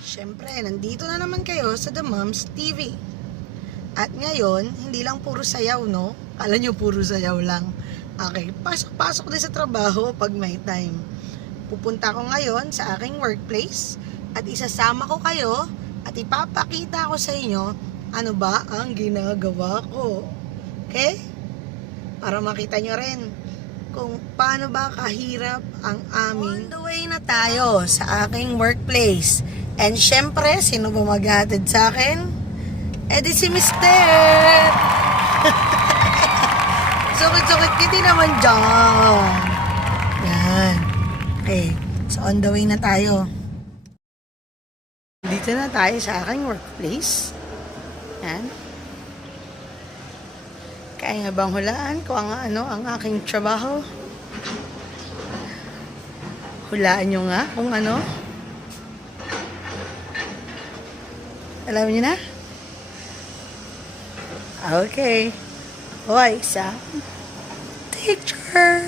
Siyempre, nandito na naman kayo sa The Moms TV. At ngayon, hindi lang puro sayaw, no? Kala nyo puro sayaw lang. Okay, pasok-pasok din sa trabaho pag may time. Pupunta ko ngayon sa aking workplace at isasama ko kayo at ipapakita ko sa inyo ano ba ang ginagawa ko. Okay? Para makita nyo rin kung paano ba kahirap ang aming. On the way na tayo sa aking workplace. And syempre, sino ba maghatid sa akin? Eh di si Mister! Sukit-sukit hindi naman dyan. Yan. Okay, so on the way na tayo. Dito na tayo sa aking workplace. Yan. Kaya nga bang hulaan kung ang aking trabaho? Hulaan nyo nga kung ano? Alam niyo na? Okay. Hoy, exam. Teacher.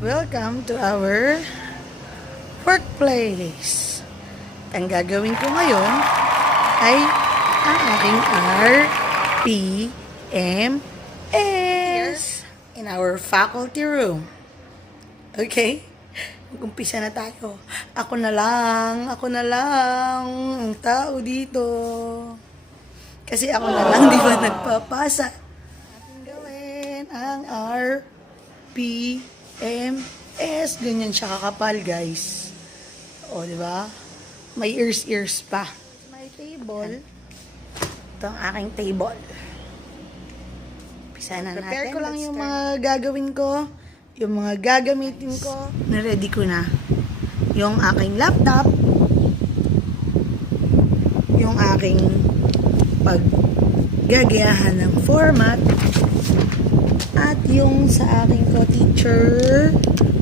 Welcome to our workplace. Ang gagawin ko ngayon ay ang aking RPMS in our faculty room. Okay? Mag-umpisa na tayo. Ako na lang ang tao dito. Kasi ako na lang, di ba, nagpapasa. Ating gawin ang RPMS. Ganyan siya kakapal, guys. O, di ba? May ears pa. May table. Ito ang aking table. Umpisa na natin. Prepare ko lang yung mga gagawin ko. Yung mga gagamitin ko, na-ready ko na. Yung aking laptop, yung aking paggagayahan ng format, at yung sa aking co-teacher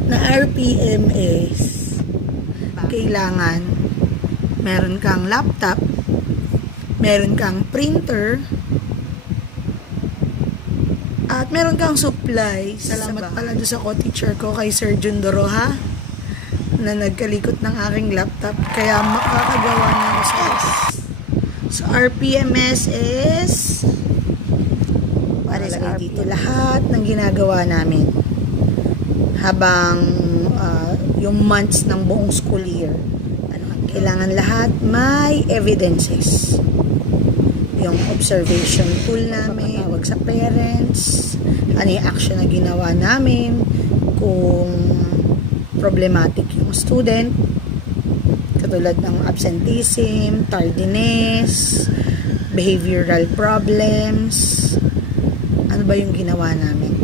na RPMS. Kailangan meron kang laptop, meron kang printer, at meron kang supplies. Salamat pala doon sa co-teacher ko kay Sir Jun Doroha na nagkalikot ng aking laptop. Kaya makakagawa na ako sa S. So, RPMS is para sa dito lahat ng ginagawa namin habang yung months ng buong school year. Kailangan lahat may evidences. Yung observation tool namin, tawag sa parents, ano yung action na ginawa namin, kung problematic yung student, katulad ng absenteeism, tardiness, behavioral problems, ano ba yung ginawa namin?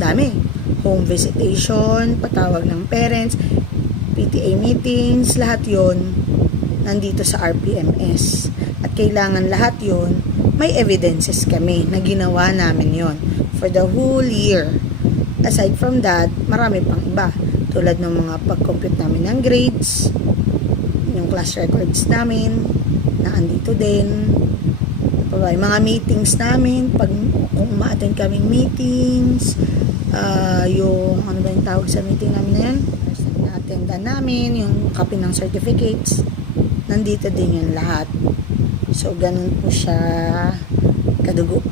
Dami. Home visitation, patawag ng parents, PTA meetings, lahat yon nandito sa RPMS. At kailangan lahat yon may evidences kami na ginawa namin yon for the whole year. Aside from that, marami pang iba. Tulad ng mga pag-compute namin ng grades, yung class records namin, na andito din. Yung mga meetings namin, kung ma-attend kaming meetings, yung ano ba yung tawag sa meeting namin na yan? Na-attendan namin, yung copy ng certificates, nandito din yun lahat. So, ganun po siya kadugo.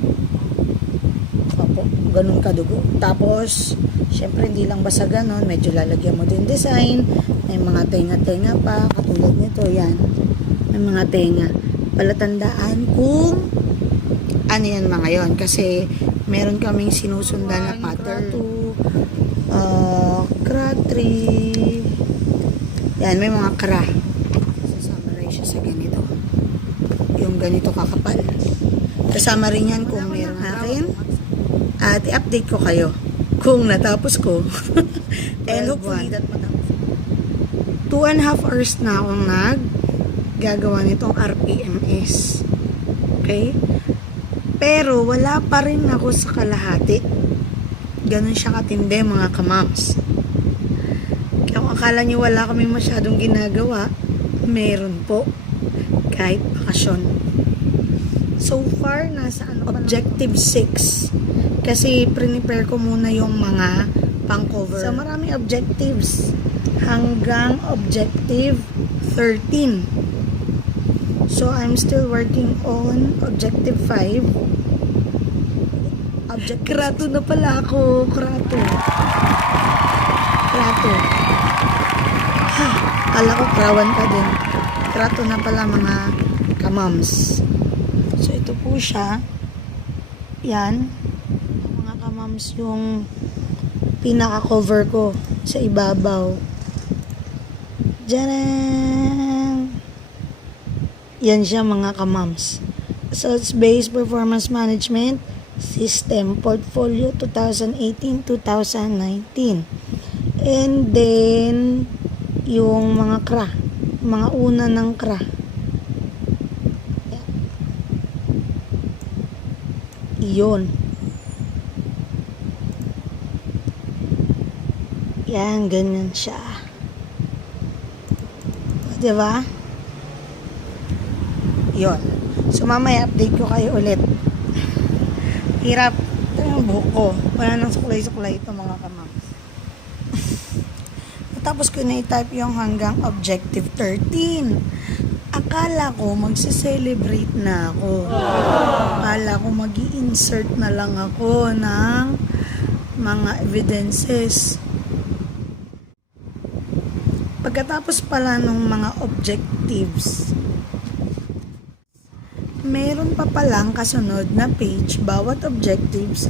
Opo, ganun kadugo. Tapos, syempre, hindi lang basta ganun. Medyo lalagyan mo din design. May mga tenga-tenga pa. Katulad nito, yan. May mga tenga. Palatandaan kung ano yan mga yon. Kasi, meron kaming sinusundan na pattern. Kra 3. Yan, may mga kra. Summarize siya sa ganito. Yung ganito kakapal. Kasama rin yan kung meron akin. At i-update ko kayo kung natapos ko. And hopefully that matapos. 2.5 hours na akong gagawa nitong RPMS. Okay? Pero wala pa rin ako sa kalahati. Ganun siya katindi mga kamams. Kaya kung akala nyo wala kami masyadong ginagawa, meron po. Kahit bakasyon. So far, nasa objective 6. Kasi prepare ko muna yung mga pang cover. So, maraming objectives. Hanggang objective 13. So, I'm still working on objective 5. Krato na pala ako. Krato. Ha, kala ko krawan ka din. Krato na pala mga kamams. So, ito po siya. Yan. Mga kamams yung pinaka-cover ko sa ibabaw. Diyan! Yan siya mga kamams. Results-based performance management system portfolio 2018-2019. And then yung mga CRA, mga una ng CRA. Iyon. Yan, ganyan siya. Diba? Yun. So, mamaya update ko kayo ulit. Hirap. Ito yung buhok ko. Wala nang suklay-suklay ito mga kamams. Tapos ko na i-type yung hanggang objective 13. Akala ko magse-celebrate na ako. Akala ko mag-i-insert na lang ako ng mga evidences. Pagkatapos pala ng mga objectives, meron pa palang kasunod na page bawat objectives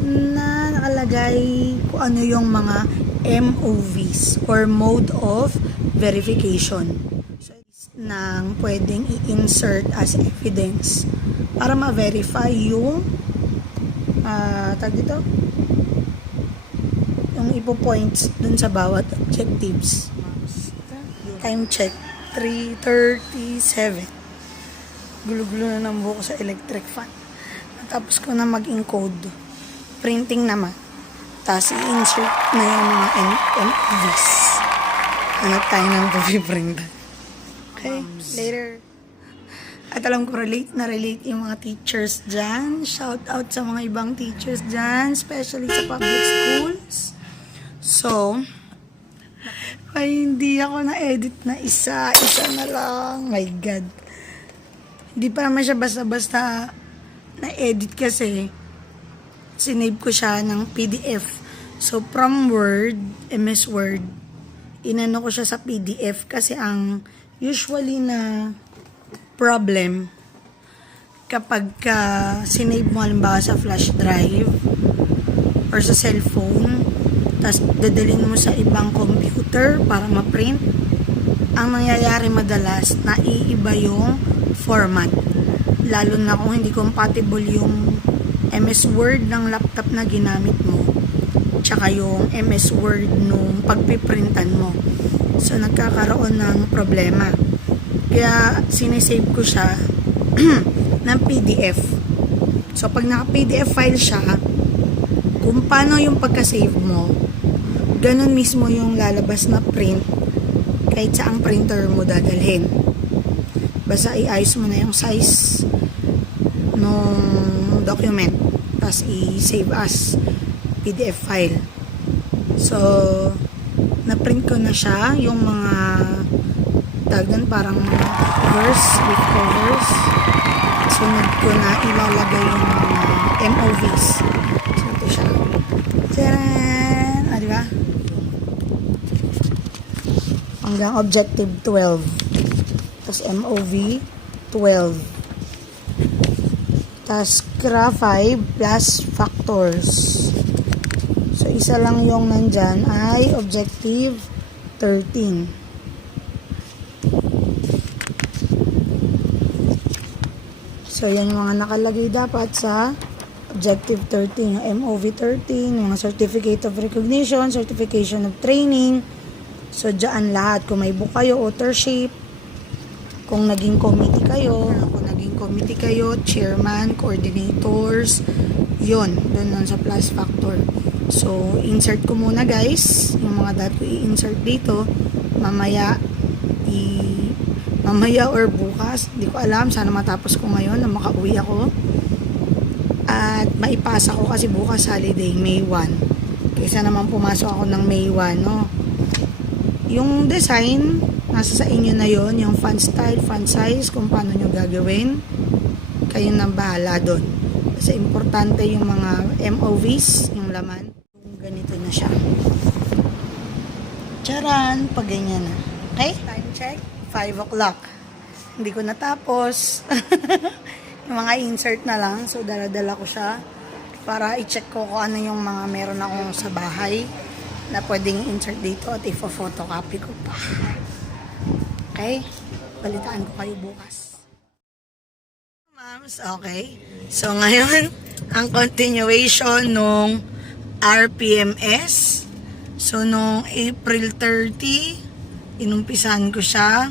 na nakalagay kung ano yung mga MOVs or mode of verification. So, nang pwedeng i-insert as evidence para ma-verify yung yung ipo-points dun sa bawat objectives. Time check 3:37. Gulo-gulo na ng buhok sa electric fan. Tapos ko na mag-encode. Printing naman. Tapos i-insert na yung mga MOVs. Hanap tayo ng piprintan. Okay, later. At alam ko relate yung mga teachers dyan. Shout out sa mga ibang teachers dyan, especially sa public schools. So, ay hindi ako na-edit na isa na lang. My God. Hindi pa naman siya basta-basta na-edit kasi sinave ko siya ng PDF. So, from Word, MS Word, inano ko siya sa PDF kasi ang usually na problem kapag sinave mo halimbawa sa flash drive or sa cellphone, tapos dadalhin mo sa ibang computer para ma-print, ang nangyayari madalas, naiiba yung format. Lalo na kung hindi compatible yung MS Word ng laptop na ginamit mo, tsaka yung MS Word nung pagpiprintan mo. So, nagkakaroon ng problema. Kaya, sinesave ko siya ng PDF. So, pag naka-PDF file siya, kung paano yung pagka-save mo, ganun mismo yung lalabas na print kahit saang printer mo dadalhin. Basta i-ayos mo na yung size nung document, tapos i-save as PDF file. So, na-print ko na siya, yung mga tagdan parang covers with covers. Sunod ko na ilalagay yung mga MOVs. So, ito siya. Tcharan! Diba? Hanggang objective 12. Tapos MOV 12. Tapos CRA 5 plus factors. So, isa lang yung nandyan ay objective 13. So, yan yung mga nakalagay dapat sa objective 13. Yung MOV 13, yung mga certificate of recognition, certification of training. So, dyan lahat. Kung may book kayo, authorship. Kung naging committee kayo, chairman, coordinators, yun, doon sa plus factor. So, insert ko muna guys, yung mga dati ko i-insert dito, mamaya or bukas, hindi ko alam, sana matapos ko ngayon na makauwi ako. At maipasa ko kasi bukas holiday, May 1. Kaysa naman pumasok ako ng May 1, no? Yung design, nasa sa inyo na yon, yung font style, font size, kung paano nyo gagawin. Kayo nang bahala doon. Kasi importante yung mga MOVs, yung laman. Ganito na siya. Charan! Pag ganyan na. Okay? Time check. 5 o'clock. Hindi ko natapos. Yung mga insert na lang. So, dala-dala ko siya para i-check ko kung ano yung mga meron akong sa bahay na pwedeng insert dito at i-photocopy ko pa. Okay? Balitaan ko kayo bukas. Mams, okay. So, ngayon, ang continuation nung RPMS. So, nung April 30, inumpisan ko siya.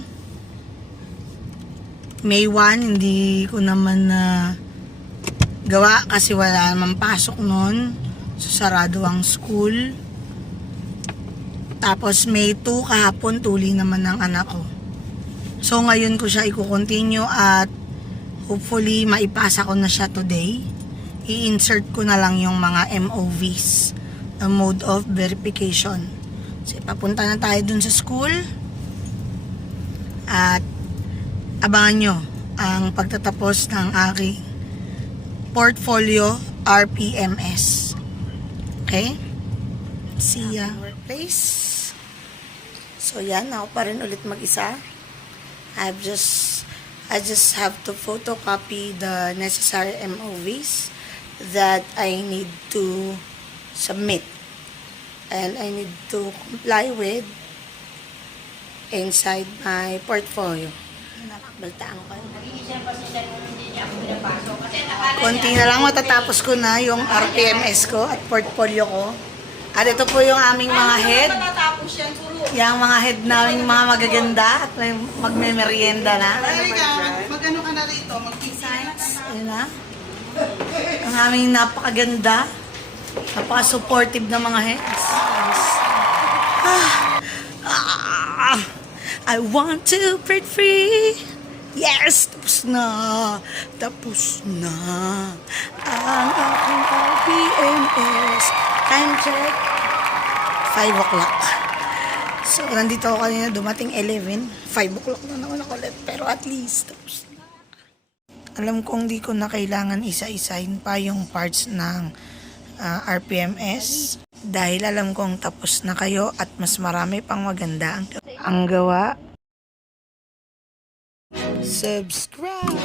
May 1, hindi ko naman na gawa kasi wala naman pasok nun. So, sarado ang school. Tapos May 2 kahapon tuli naman ng anak ko. So ngayon ko siya i-continue at hopefully maipasa ko na siya today. I-insert ko na lang yung mga MOVs, the mode of verification. So papunta na tayo dun sa school at abangan nyo ang pagtatapos ng aking portfolio RPMS. Okay? See ya. Workplace. So yan, ako pa rin ulit mag-isa. I just have to photocopy the necessary MOVs that I need to submit and I need to comply with inside my portfolio. Baltaan ko. Konti na lang matatapos ko na yung RPMS ko at portfolio ko. At ito po yung aming mga head. Yung mga head namin mga magaganda at magme-merienda na. Mag-ano ka na rito? Science. Ayun na. Ang aming napakaganda. Napaka-supportive na mga heads. I want to break free. Yes! Tapos na. Tapos na. Ang aking RPMS. Time check. 5 o'clock. So, nandito ako kanina, dumating 11. 5 o'clock na naman ako ulit. Pero at least, tapos na. Alam kong di ko na kailangan isa-isahin pa yung parts ng RPMS. Dahil alam kong tapos na kayo at mas marami pang maganda ang gawa. Subscribe!